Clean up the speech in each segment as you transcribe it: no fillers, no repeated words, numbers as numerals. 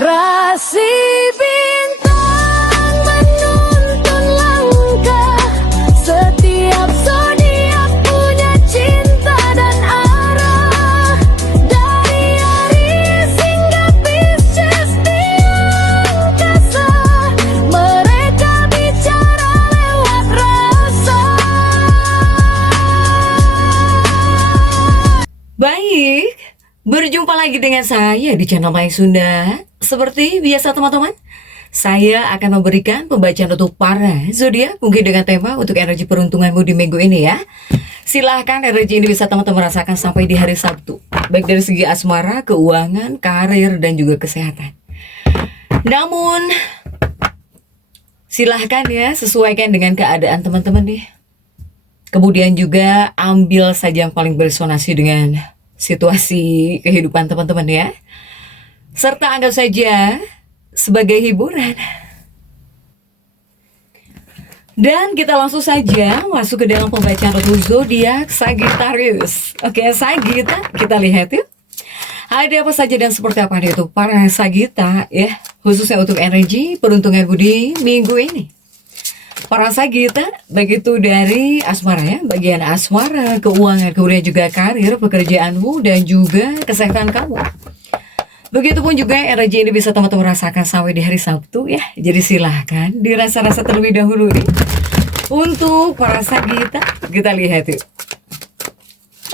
Rasi bintang menuntun langkah, setiap zodiak punya cinta dan arah. Dari Aries hingga Pisces di angkasa, mereka bicara lewat rasa. Baik, berjumpa lagi dengan saya di channel Mai Sunda. Seperti biasa teman-teman, saya akan memberikan pembacaan untuk para zodiak mungkin dengan tema untuk energi peruntunganmu di minggu ini ya. Silahkan energi ini bisa teman-teman rasakan sampai di hari Sabtu, baik dari segi asmara, keuangan, karir, dan juga kesehatan. Namun, silahkan ya sesuaikan dengan keadaan teman-teman nih. Kemudian juga ambil saja yang paling beresonansi dengan situasi kehidupan teman-teman ya. Serta anggap saja sebagai hiburan. Dan kita langsung saja masuk ke dalam pembacaan untuk zodiak Sagittarius. Oke, Sagitta, kita lihat yuk. Ada apa saja dan seperti apa itu para Sagitta ya, khususnya untuk energi peruntungan budi minggu ini. Para Sagitta, baik itu dari asmara ya, bagian asmara, keuangan, kemudian juga karir, pekerjaanmu, dan juga kesehatan kamu. Begitupun juga energi ini bisa teman-teman rasakan sampai di hari Sabtu ya. Jadi silahkan dirasa-rasa terlebih dahulu nih. Untuk para Sagitta, kita lihat yuk.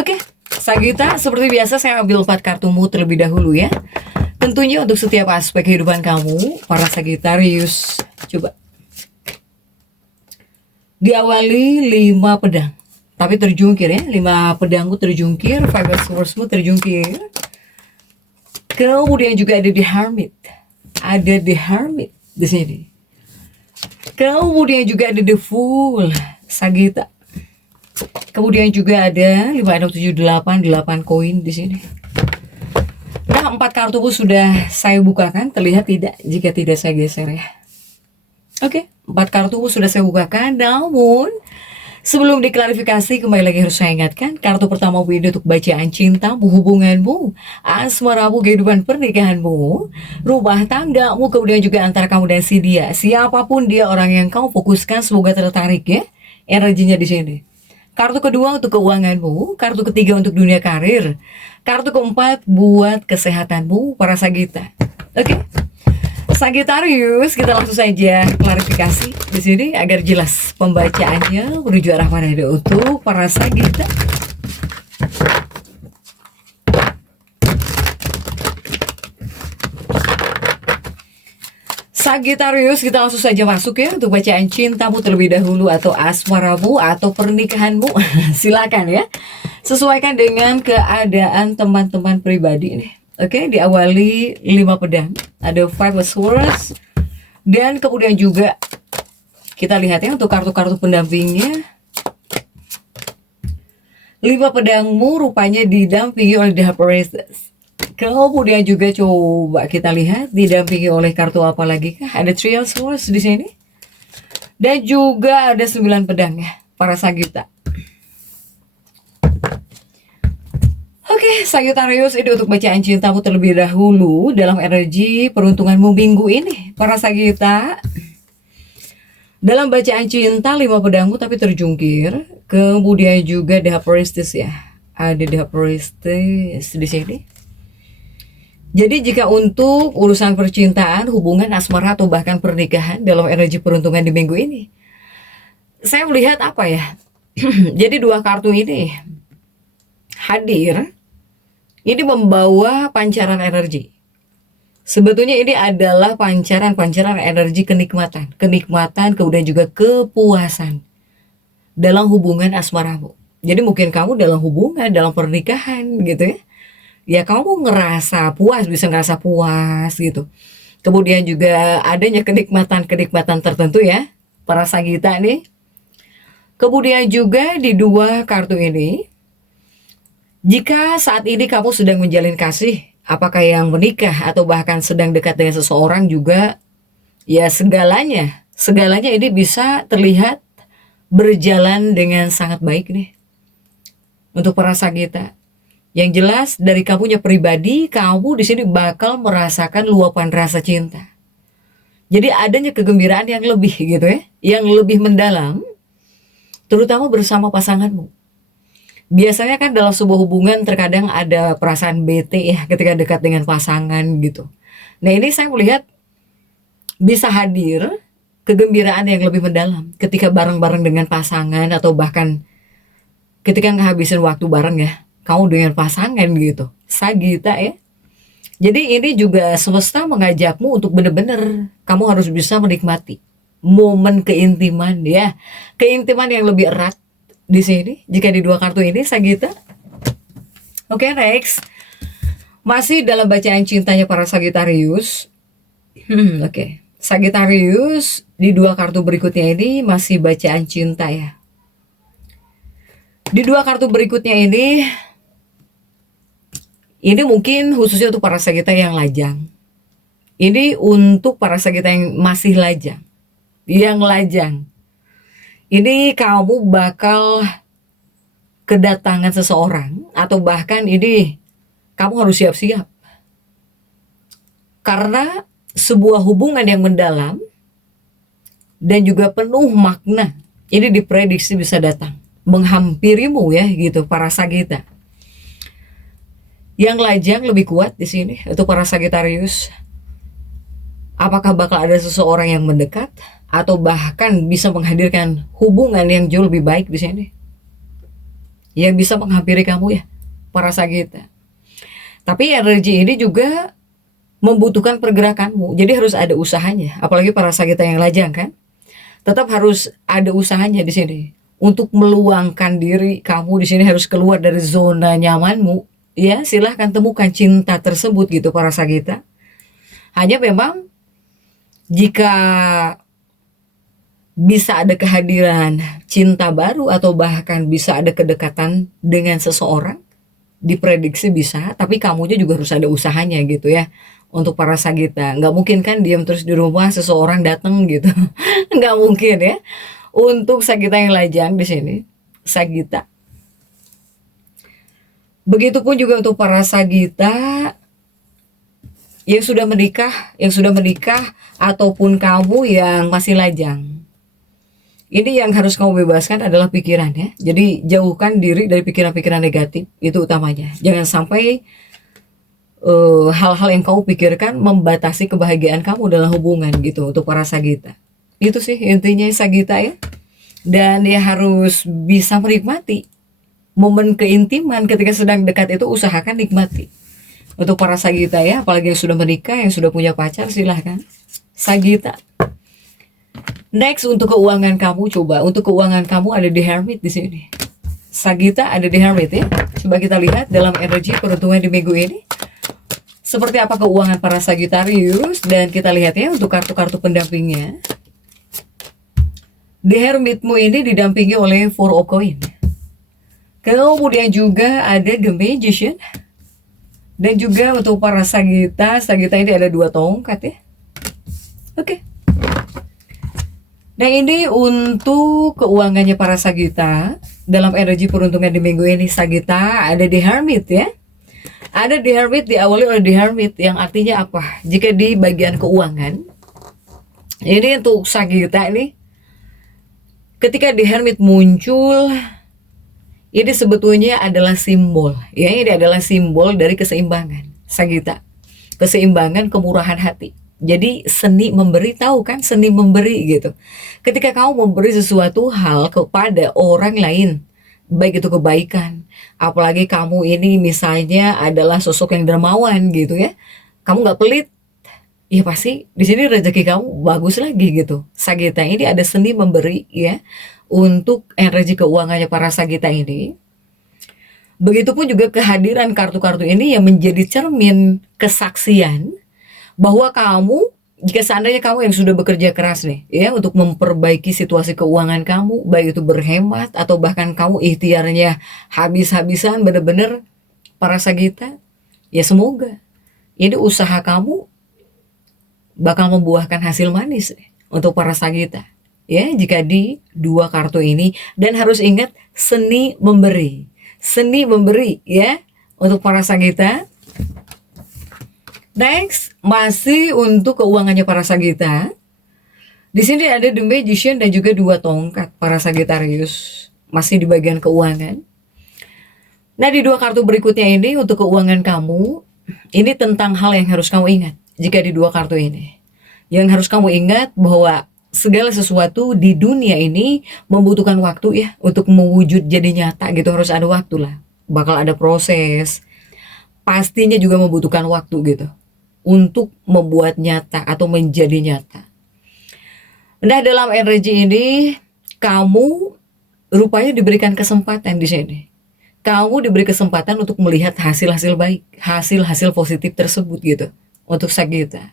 Oke, Sagitta, seperti biasa saya ambil 4 kartumu terlebih dahulu ya. Tentunya untuk setiap aspek kehidupan kamu, para Sagittarius. Coba. Diawali 5 pedang, tapi terjungkir ya. 5 pedangmu terjungkir, 5 swordsmu terjungkir. Kemudian juga ada The Hermit. Ada The Hermit di sini. Kemudian juga ada The Fool, Sagitta. Kemudian juga ada 5, 6, 7, 8, 8 koin di sini. Nah, 4 kartu sudah saya bukakan, terlihat tidak jika tidak saya geser ya. Oke, 4 kartu sudah saya bukakan, namun sebelum diklarifikasi, kembali lagi harus saya ingatkan, kartu pertama ini untuk bacaan cintamu, hubunganmu, asmaramu, kehidupan pernikahanmu, rumah tanggamu, kemudian juga antara kamu dan si dia. Siapapun dia, orang yang kamu fokuskan, semoga tertarik ya energinya di sini. Kartu kedua untuk keuanganmu, kartu ketiga untuk dunia karir, kartu keempat buat kesehatanmu, para Sagitta. Oke. Sagittarius, kita langsung saja klarifikasi di sini agar jelas pembacaannya menuju arah mana untuk para Sagitta. Sagittarius, kita langsung saja masuk ya untuk bacaan cintamu terlebih dahulu atau asmaramu atau pernikahanmu. Silakan ya. Sesuaikan dengan keadaan teman-teman pribadi nih. Oke, diawali 5 pedang, ada 5 swords, dan kemudian juga kita lihat ya untuk kartu-kartu pendampingnya. 5 pedangmu rupanya didampingi oleh The Priestess. Kemudian juga coba kita lihat didampingi oleh kartu apa lagi kah? Ada 3 swords di sini. Dan juga ada 9 pedang ya, para Sagitta. Oke, Sagittarius, ini untuk bacaan cintamu terlebih dahulu dalam energi peruntunganmu minggu ini, para Sagitta. Dalam bacaan cinta 5 pedangmu tapi terjungkir, kemudian juga The Priestess ya. Ada The Priestess di sini. Jadi jika untuk urusan percintaan, hubungan asmara atau bahkan pernikahan dalam energi peruntungan di minggu ini, saya melihat apa ya? Jadi 2 kartu ini hadir. Ini membawa pancaran energi. Sebetulnya ini adalah pancaran energi kenikmatan. Kenikmatan, kemudian juga kepuasan dalam hubungan asmaramu. Jadi mungkin kamu dalam hubungan, dalam pernikahan gitu ya. Ya kamu ngerasa puas, bisa ngerasa puas gitu. Kemudian juga adanya kenikmatan tertentu ya, para Sagitta nih. Kemudian juga di 2 kartu ini, jika saat ini kamu sedang menjalin kasih, apakah yang menikah atau bahkan sedang dekat dengan seseorang juga, ya segalanya ini bisa terlihat berjalan dengan sangat baik nih. Untuk para Sagitta, Yang jelas dari kamunya pribadi, kamu di sini bakal merasakan luapan rasa cinta. Jadi adanya kegembiraan yang lebih gitu ya, yang lebih mendalam, terutama bersama pasanganmu. Biasanya kan dalam sebuah hubungan terkadang ada perasaan bete ya ketika dekat dengan pasangan gitu. Nah ini saya melihat bisa hadir kegembiraan yang lebih mendalam ketika bareng-bareng dengan pasangan atau bahkan ketika ngehabisin waktu bareng ya, kamu dengan pasangan gitu. Sagita ya. Jadi ini juga semesta mengajakmu untuk benar-benar kamu harus bisa menikmati momen keintiman ya. Keintiman yang lebih erat di sini jika di dua kartu ini Sagita. Oke, next. Masih dalam bacaan cintanya para Sagitarius. Oke. Sagitarius di dua kartu berikutnya ini masih bacaan cinta ya. Di dua kartu berikutnya ini mungkin khususnya untuk para Sagita yang lajang. Ini untuk para Sagita yang masih lajang. Yang lajang. Ini kamu bakal kedatangan seseorang atau bahkan ini kamu harus siap-siap. Karena sebuah hubungan yang mendalam dan juga penuh makna ini diprediksi bisa datang menghampirimu ya gitu para Sagita. Yang lajang lebih kuat di sini untuk para Sagitarius. Apakah bakal ada seseorang yang mendekat atau bahkan bisa menghadirkan hubungan yang jauh lebih baik di sini? Yang bisa menghampiri kamu ya, para Sagita. Tapi energi ini juga membutuhkan pergerakanmu. Jadi harus ada usahanya. Apalagi para Sagita yang lajang kan? Tetap harus ada usahanya di sini. Untuk meluangkan diri kamu di sini harus keluar dari zona nyamanmu. Ya, silahkan temukan cinta tersebut gitu para Sagita. Hanya memang jika bisa ada kehadiran cinta baru atau bahkan bisa ada kedekatan dengan seseorang, diprediksi bisa, tapi kamunya juga harus ada usahanya gitu ya. Untuk para Sagita, nggak mungkin kan diam terus di rumah seseorang datang gitu, nggak mungkin ya. Untuk Sagita yang lajang di sini, Sagita. Begitupun juga untuk para Sagita yang sudah menikah ataupun kamu yang masih lajang. Ini yang harus kamu bebaskan adalah pikiran ya. Jadi jauhkan diri dari pikiran-pikiran negatif, itu utamanya. Jangan sampai hal-hal yang kamu pikirkan membatasi kebahagiaan kamu dalam hubungan gitu untuk para Sagita. Itu sih intinya Sagita ya. Dan ya harus bisa menikmati momen keintiman ketika sedang dekat itu, usahakan nikmati. Untuk para Sagita ya, apalagi yang sudah menikah, yang sudah punya pacar, silahkan Sagita. Next untuk keuangan kamu, coba untuk keuangan kamu ada di Hermit di sini. Sagita ada di Hermit ya. Coba kita lihat dalam energi peruntungan di minggu ini. Seperti apa keuangan para Sagitarius, dan kita lihat ya untuk kartu-kartu pendampingnya. Di Hermitmu ini didampingi oleh Four of Coins. Kemudian juga ada The Magician. Dan juga untuk para Sagita ini ada 2 tongkat ya. Oke. Nah ini untuk keuangannya para Sagita dalam energi peruntungan di minggu ini. Sagita ada di Hermit ya. Ada di Hermit, diawali oleh di Hermit, yang artinya apa? Jika di bagian keuangan, ini untuk Sagita ini, ketika di Hermit muncul, ini sebetulnya adalah simbol, ya ini adalah simbol dari keseimbangan, Sagita. Keseimbangan, kemurahan hati. Jadi seni memberi, tahu kan seni memberi gitu. Ketika kamu memberi sesuatu hal kepada orang lain, baik itu kebaikan, apalagi kamu ini misalnya adalah sosok yang dermawan gitu ya, kamu nggak pelit, ya pasti di sini rezeki kamu bagus lagi gitu. Sagita ini ada seni memberi ya. Untuk energi keuangannya para Sagita ini. Begitupun juga kehadiran kartu-kartu ini yang menjadi cermin kesaksian bahwa kamu, jika seandainya kamu yang sudah bekerja keras nih ya untuk memperbaiki situasi keuangan kamu, baik itu berhemat atau bahkan kamu ikhtiarnya habis-habisan benar-benar para Sagita, ya semoga ini usaha kamu bakal membuahkan hasil manis nih, untuk para Sagita. Ya, jika di 2 kartu ini, dan harus ingat seni memberi ya untuk para Sagita. Next, masih untuk keuangannya para Sagita. Di sini ada The Magician dan juga 2 tongkat para Sagittarius, masih di bagian keuangan. Nah, di 2 kartu berikutnya ini untuk keuangan kamu, ini tentang hal yang harus kamu ingat. Jika di 2 kartu ini, yang harus kamu ingat bahwa segala sesuatu di dunia ini membutuhkan waktu ya, untuk mewujud jadi nyata gitu, harus ada waktu lah. Bakal ada proses, pastinya juga membutuhkan waktu gitu, untuk membuat nyata atau menjadi nyata. Nah, dalam energi ini, kamu rupanya diberikan kesempatan di sini. Kamu diberi kesempatan untuk melihat hasil-hasil baik, hasil-hasil positif tersebut gitu, untuk Sagita.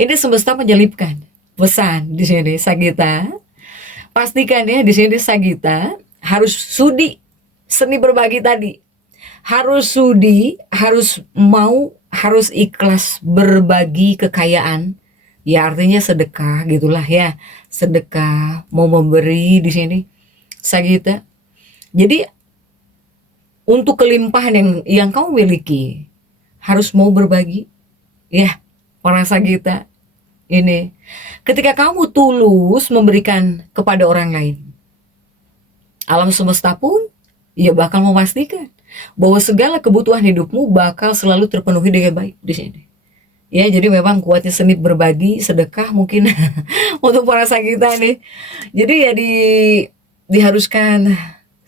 Ini semesta menyelipkan pesan di sini Sagita. Pastikan ya di sini Sagita harus sudi seni berbagi tadi. Harus sudi, harus mau, harus ikhlas berbagi kekayaan. Ya artinya sedekah gitulah ya. Sedekah, mau memberi di sini Sagita. Jadi untuk kelimpahan yang kamu miliki harus mau berbagi ya para Sagita. Ini ketika kamu tulus memberikan kepada orang lain, alam semesta pun ya bakal memastikan bahwa segala kebutuhan hidupmu bakal selalu terpenuhi dengan baik di sini. Ya, jadi memang kuatnya seni berbagi, sedekah mungkin untuk para Sagita nih. Jadi ya diharuskan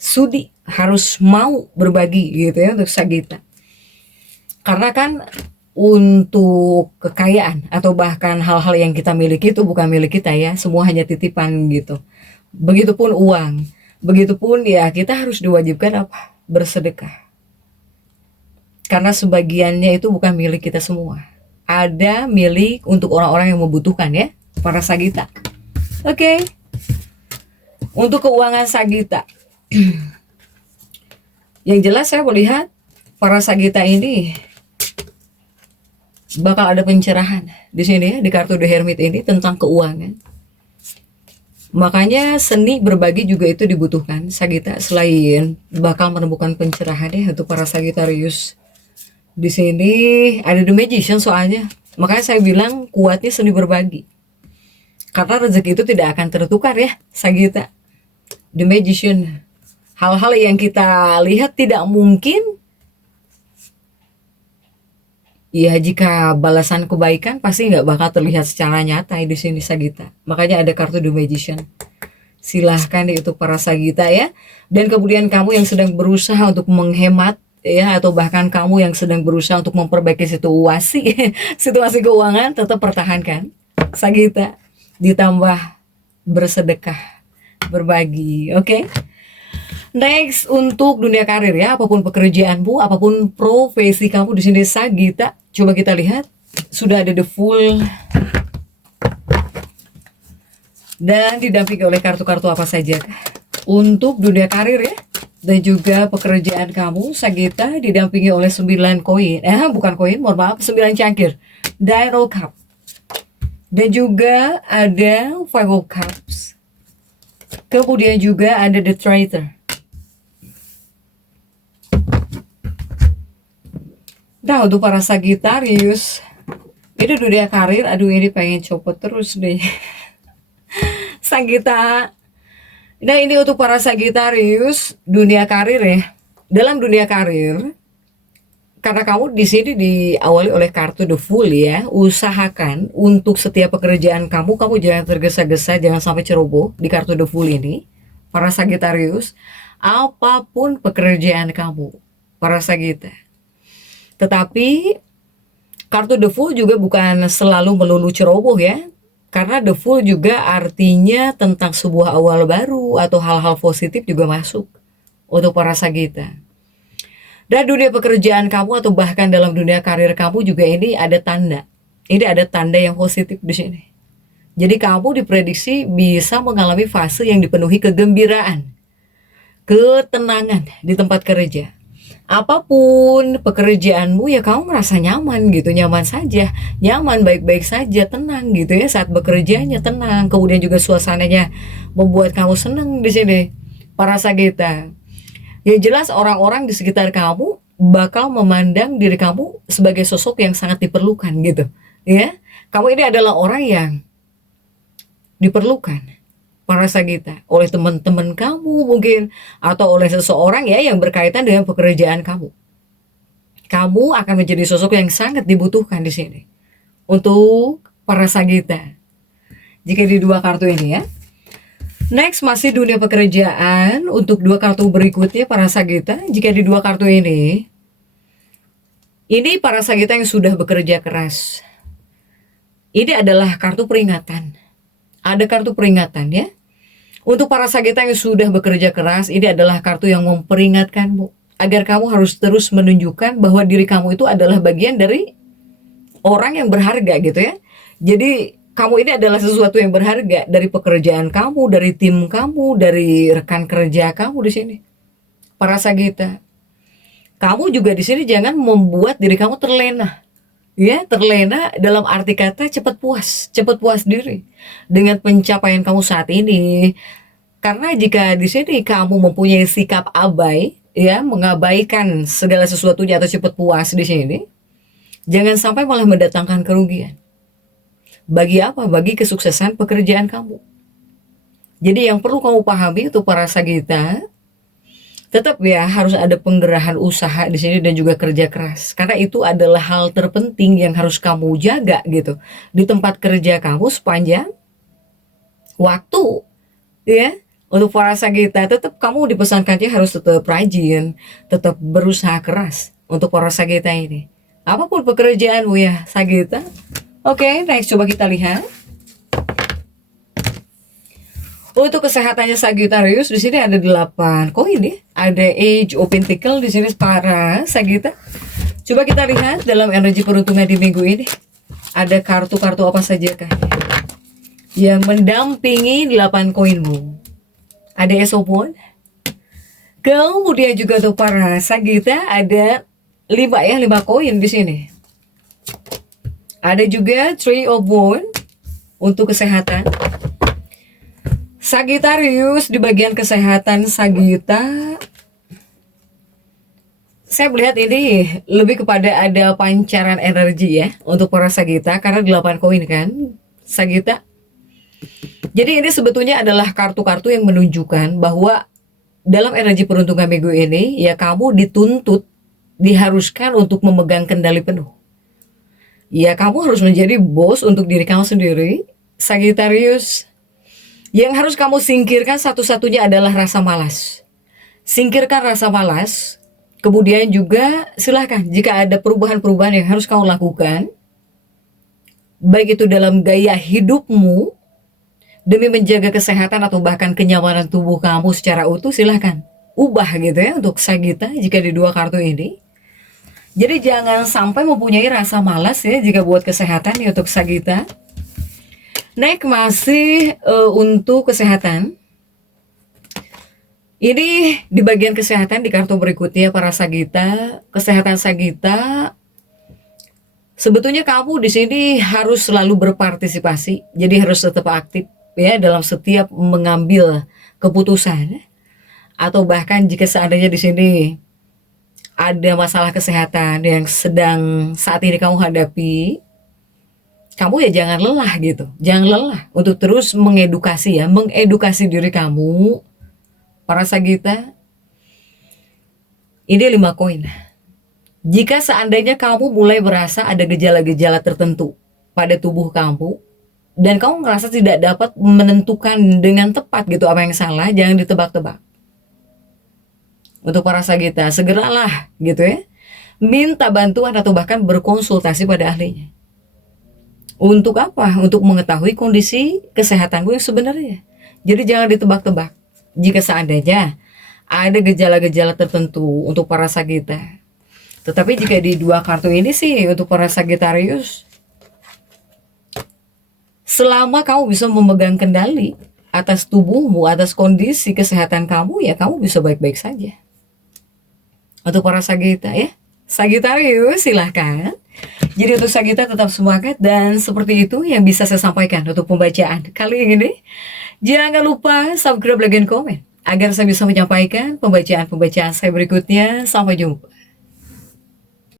sudi, harus mau berbagi gitu ya untuk Sagita. Karena kan untuk kekayaan atau bahkan hal-hal yang kita miliki itu bukan milik kita ya, semua hanya titipan gitu. Begitupun uang, begitupun ya kita harus diwajibkan apa? Bersedekah. Karena sebagiannya itu bukan milik kita semua. Ada milik untuk orang-orang yang membutuhkan ya, para Sagita. Oke. Untuk keuangan Sagita. Yang jelas saya melihat para Sagita ini bakal ada pencerahan di sini ya, di kartu The Hermit ini tentang keuangan. Makanya seni berbagi juga itu dibutuhkan Sagita, selain bakal menemukan pencerahan ya untuk para Sagittarius. Di sini ada The Magician soalnya. Makanya saya bilang kuatnya seni berbagi. Karena rezeki itu tidak akan tertukar ya Sagita. The Magician. Hal-hal yang kita lihat tidak mungkin, ya jika balasan kebaikan pasti nggak bakal terlihat secara nyata di sini Sagita. Makanya ada kartu The Magician. Silahkan itu para Sagita ya. Dan kemudian kamu yang sedang berusaha untuk menghemat ya, atau bahkan kamu yang sedang berusaha untuk memperbaiki situasi keuangan, tetap pertahankan Sagita. Ditambah bersedekah, berbagi, oke? Next, untuk dunia karir ya, apapun pekerjaanmu, apapun profesi kamu di sini Sagita, coba kita lihat sudah ada The Fool dan didampingi oleh kartu-kartu apa saja untuk dunia karir ya, dan juga pekerjaan kamu Sagita didampingi oleh 9 koin, bukan koin, mohon maaf, 9 cangkir, Nine of Cups, dan juga ada Five of Cups, kemudian juga ada The Traitor. Nah, untuk para Sagittarius, ini dunia karir, aduh ini pengen copot terus deh. Sagita. Nah, ini untuk para Sagittarius, dunia karir ya. Dalam dunia karir, karena kamu di sini diawali oleh kartu The Fool ya, usahakan untuk setiap pekerjaan kamu jangan tergesa-gesa, jangan sampai ceroboh di kartu The Fool ini. Para Sagittarius, apapun pekerjaan kamu, para Sagita. Tetapi kartu The Fool juga bukan selalu melulu ceroboh ya. Karena The Fool juga artinya tentang sebuah awal baru atau hal-hal positif juga masuk untuk para Sagita. Dan dunia pekerjaan kamu atau bahkan dalam dunia karir kamu juga ini ada tanda. Ini ada tanda yang positif di sini. Jadi kamu diprediksi bisa mengalami fase yang dipenuhi kegembiraan, ketenangan di tempat kerja. Apapun pekerjaanmu ya kamu merasa nyaman gitu, nyaman saja, nyaman, baik-baik saja, tenang gitu ya saat bekerjanya, tenang. Kemudian juga suasananya membuat kamu senang di sini para Sagita. Yang jelas orang-orang di sekitar kamu bakal memandang diri kamu sebagai sosok yang sangat diperlukan gitu, ya. Kamu ini adalah orang yang diperlukan para Sagita oleh teman-teman kamu mungkin, atau oleh seseorang ya yang berkaitan dengan pekerjaan kamu. Kamu akan menjadi sosok yang sangat dibutuhkan di sini untuk para Sagita. Jika di dua kartu ini ya. Next masih dunia pekerjaan untuk dua kartu berikutnya para Sagita. Jika di dua kartu ini para Sagita yang sudah bekerja keras. Ini adalah kartu peringatan. Ada kartu peringatan ya. Untuk para Sagita yang sudah bekerja keras, ini adalah kartu yang memperingatkanmu agar kamu harus terus menunjukkan bahwa diri kamu itu adalah bagian dari orang yang berharga gitu ya. Jadi kamu ini adalah sesuatu yang berharga dari pekerjaan kamu, dari tim kamu, dari rekan kerja kamu di sini. Para Sagita, kamu juga di sini jangan membuat diri kamu terlena. Ya, terlena dalam arti kata cepat puas diri dengan pencapaian kamu saat ini. Karena jika di sini kamu mempunyai sikap abai, ya, mengabaikan segala sesuatunya atau cepat puas di sini, jangan sampai malah mendatangkan kerugian. Bagi apa? Bagi kesuksesan pekerjaan kamu. Jadi yang perlu kamu pahami untuk para Sagita, tetap ya harus ada penggerahan usaha di sini dan juga kerja keras. Karena itu adalah hal terpenting yang harus kamu jaga gitu di tempat kerja kamu sepanjang waktu. Ya, untuk para Sagita tetap kamu dipesankannya harus tetap rajin, tetap berusaha keras untuk para Sagita ini. Apapun pekerjaanmu ya Sagita. Oke, next coba kita lihat. Untuk kesehatannya Sagittarius di sini ada 8 koin ya. Ada Age of Pentacle di sini para Sagitta. Coba kita lihat dalam energi peruntungan di minggu ini. Ada kartu-kartu apa saja kah yang mendampingi 8 koinmu. Ada Ace of Wands. Kemudian juga untuk para Sagitta ada 5 koin di sini. Ada juga Three of Wands untuk kesehatan. Sagittarius di bagian kesehatan Sagitta, saya melihat ini lebih kepada ada pancaran energi ya untuk para Sagitta karena 8 koin kan Sagitta. Jadi ini sebetulnya adalah kartu-kartu yang menunjukkan bahwa dalam energi peruntungan minggu ini ya kamu dituntut, diharuskan untuk memegang kendali penuh. Ya kamu harus menjadi bos untuk diri kamu sendiri Sagittarius. Yang harus kamu singkirkan satu-satunya adalah rasa malas. Singkirkan rasa malas. Kemudian juga silahkan jika ada perubahan-perubahan yang harus kamu lakukan, baik itu dalam gaya hidupmu, demi menjaga kesehatan atau bahkan kenyamanan tubuh kamu secara utuh, silahkan ubah gitu ya untuk Sagitta jika di dua kartu ini. Jadi jangan sampai mempunyai rasa malas ya jika buat kesehatan ya untuk Sagitta. Next masih untuk kesehatan. Ini di bagian kesehatan di kartu berikutnya para Sagitta. Kesehatan Sagitta, sebetulnya kamu di sini harus selalu berpartisipasi. Jadi harus tetap aktif ya dalam setiap mengambil keputusan. Atau bahkan jika seandainya di sini ada masalah kesehatan yang sedang saat ini kamu hadapi, kamu ya jangan lelah gitu. Jangan lelah untuk terus mengedukasi ya, mengedukasi diri kamu para Sagitta. Ini 5 koin. Jika seandainya kamu mulai merasa ada gejala-gejala tertentu pada tubuh kamu dan kamu merasa tidak dapat menentukan dengan tepat gitu apa yang salah, jangan ditebak-tebak. Untuk para Sagitta, segeralah gitu ya, minta bantuan atau bahkan berkonsultasi pada ahlinya. Untuk apa? Untuk mengetahui kondisi kesehatanku yang sebenarnya. Jadi jangan ditebak-tebak. Jika seandainya ada gejala-gejala tertentu untuk para Sagitta. Tetapi jika di dua kartu ini sih untuk para Sagittarius, selama kamu bisa memegang kendali atas tubuhmu, atas kondisi kesehatan kamu, ya kamu bisa baik-baik saja. Untuk para Sagitta ya, Sagittarius silahkan. Jadi untuk Sagitta tetap semangat, dan seperti itu yang bisa saya sampaikan untuk pembacaan kali ini. Jangan lupa subscribe, like, dan komen agar saya bisa menyampaikan pembacaan-pembacaan saya berikutnya. Sampai jumpa.